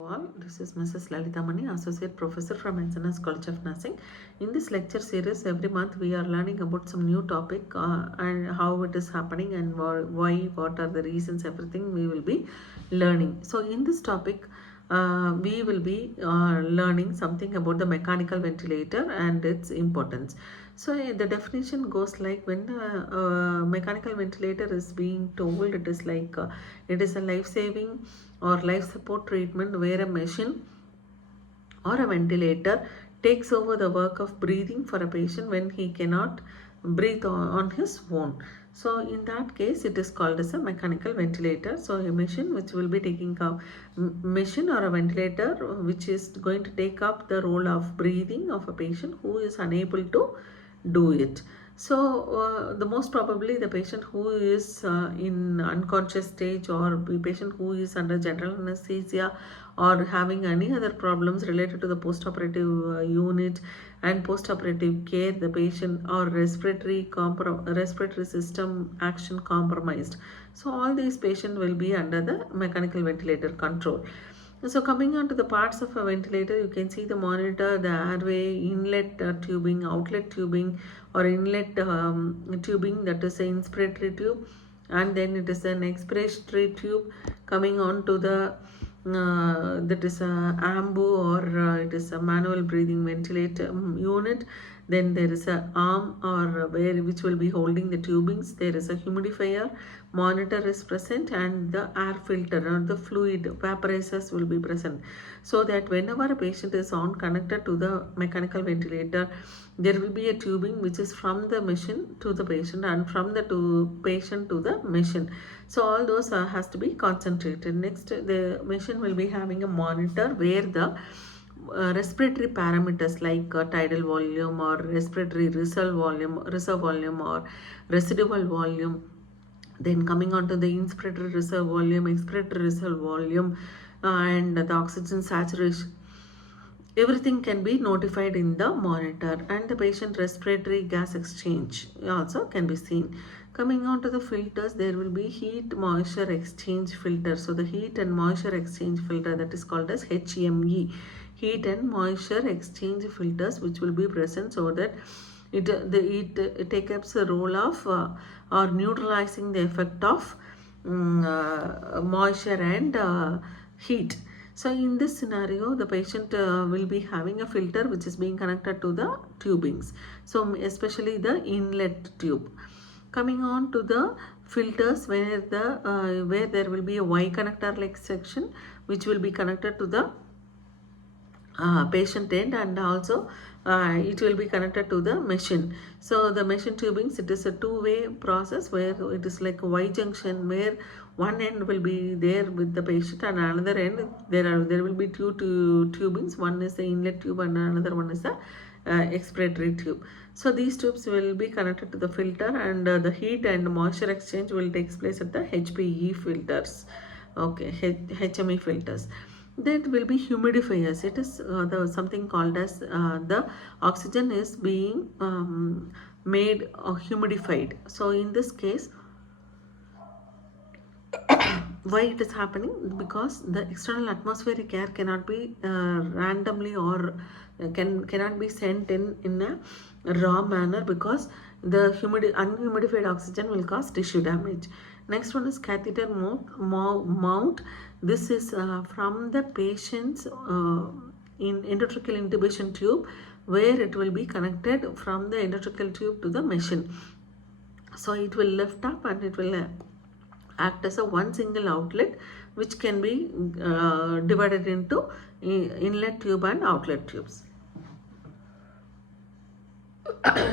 All, this is Mrs.Lalithamani, Associate Professor from SNS College of Nursing. In this lecture series, every month we are learning about some new topic and how it is happening and why, what are the reasons, everything we will be learning. So in this topic, we will be learning something about the mechanical ventilator and its importance. So the definition goes like, when the mechanical ventilator is being told, it is like it is a life-saving or life support treatment where a machine or a ventilator takes over the work of breathing for a patient when he cannot breathe on his own. So in that case, it is called as a mechanical ventilator. So a machine which will be taking up, machine or a ventilator which is going to take up the role of breathing of a patient who is unable to do it. So the most probably the patient who is in unconscious stage, or the patient who is under general anesthesia or having any other problems related to the postoperative unit and postoperative care, the patient or respiratory system action compromised. So all these patients will be under the mechanical ventilator control. So coming on to the parts of a ventilator, you can see the monitor, the airway, inlet tubing, outlet tubing, or inlet tubing, that is an inspiratory tube, and then it is an expiratory tube. Coming on to the that is a AMBU, or it is a manual breathing ventilator unit. Then there is a arm or which will be holding the tubings. There is a humidifier, monitor is present, and the air filter or the fluid vaporizers will be present, so that whenever a patient is connected to the mechanical ventilator, there will be a tubing which is from the machine to the patient and from the patient to the machine. So all those has to be concentrated. Next, the machine will be having a monitor where the respiratory parameters like tidal volume or respiratory reserve volume or residual volume. Then coming on to the inspiratory reserve volume, expiratory reserve volume, and the oxygen saturation, everything can be notified in the monitor, and the patient respiratory gas exchange also can be seen. Coming on to the filters, there will be heat moisture exchange filter. So the heat and moisture exchange filter, that is called as HME, heat and moisture exchange filters, which will be present, so that it takes up the role of or neutralizing the effect of moisture and heat. So in this scenario, the patient will be having a filter which is being connected to the tubings, so especially the inlet tube. Coming on to the filters, where there will be a Y connector like section which will be connected to the patient end, and also it will be connected to the machine. So the machine tubings, it is a two-way process where it is like a Y junction, where one end will be there with the patient and another end there will be two tubings. One is the inlet tube and another one is the expiratory tube. So these tubes will be connected to the filter, and the heat and moisture exchange will take place at the HPE filters, okay, HME filters. There will be humidifiers. It is something called as the oxygen is being made humidified. So in this case, why it is happening? Because the external atmospheric air cannot be randomly or cannot be sent in a raw manner, because the unhumidified oxygen will cause tissue damage. Next one is catheter mount. This is from the patient's in endotracheal intubation tube, where it will be connected from the endotracheal tube to the machine. So it will lift up and it will act as a one single outlet, which can be divided into inlet tube and outlet tubes.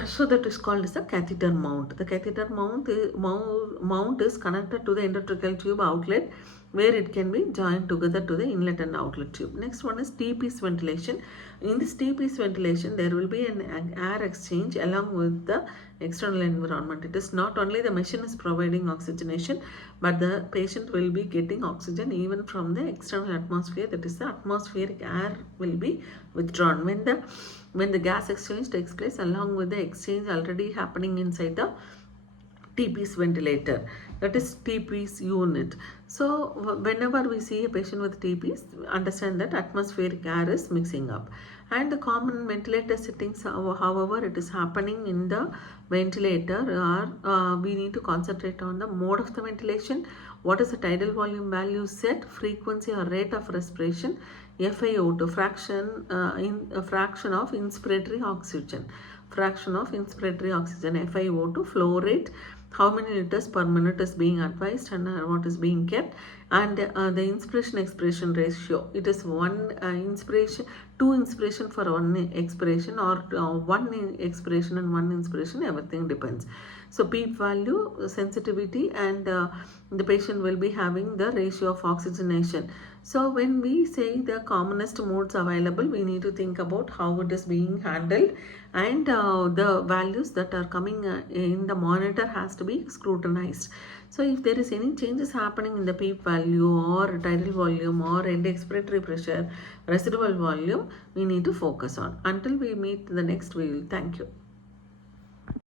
So that is called as a catheter mount. The catheter mount is connected to the endotracheal tube outlet, where it can be joined together to the inlet and outlet tube. Next one is T-piece ventilation. In this T-piece ventilation, there will be an air exchange along with the external environment. It is not only the machine is providing oxygenation, but the patient will be getting oxygen even from the external atmosphere, that is the atmospheric air will be withdrawn. When the gas exchange takes place, along with the exchange already happening inside the TP's ventilator, that is TP's unit. So whenever we see a patient with TP's, understand that atmospheric air is mixing up. And the common ventilator settings, however it is happening in the ventilator, are we need to concentrate on the mode of the ventilation, what is the tidal volume value set, frequency or rate of respiration, FiO₂, fraction of inspiratory oxygen, FiO₂, flow rate, how many liters per minute is being advised and what is being kept, and the inspiration expiration ratio. It is two inspiration for one expiration, or one expiration and one inspiration, everything depends. So PEEP value, sensitivity, and the patient will be having the ratio of oxygenation. So when we say the commonest modes available, we need to think about how it is being handled, and the values that are coming in the monitor has to be scrutinized. So if there is any changes happening in the PEEP value or tidal volume or end expiratory pressure, residual volume, we need to focus on. Until we meet the next, we will thank you.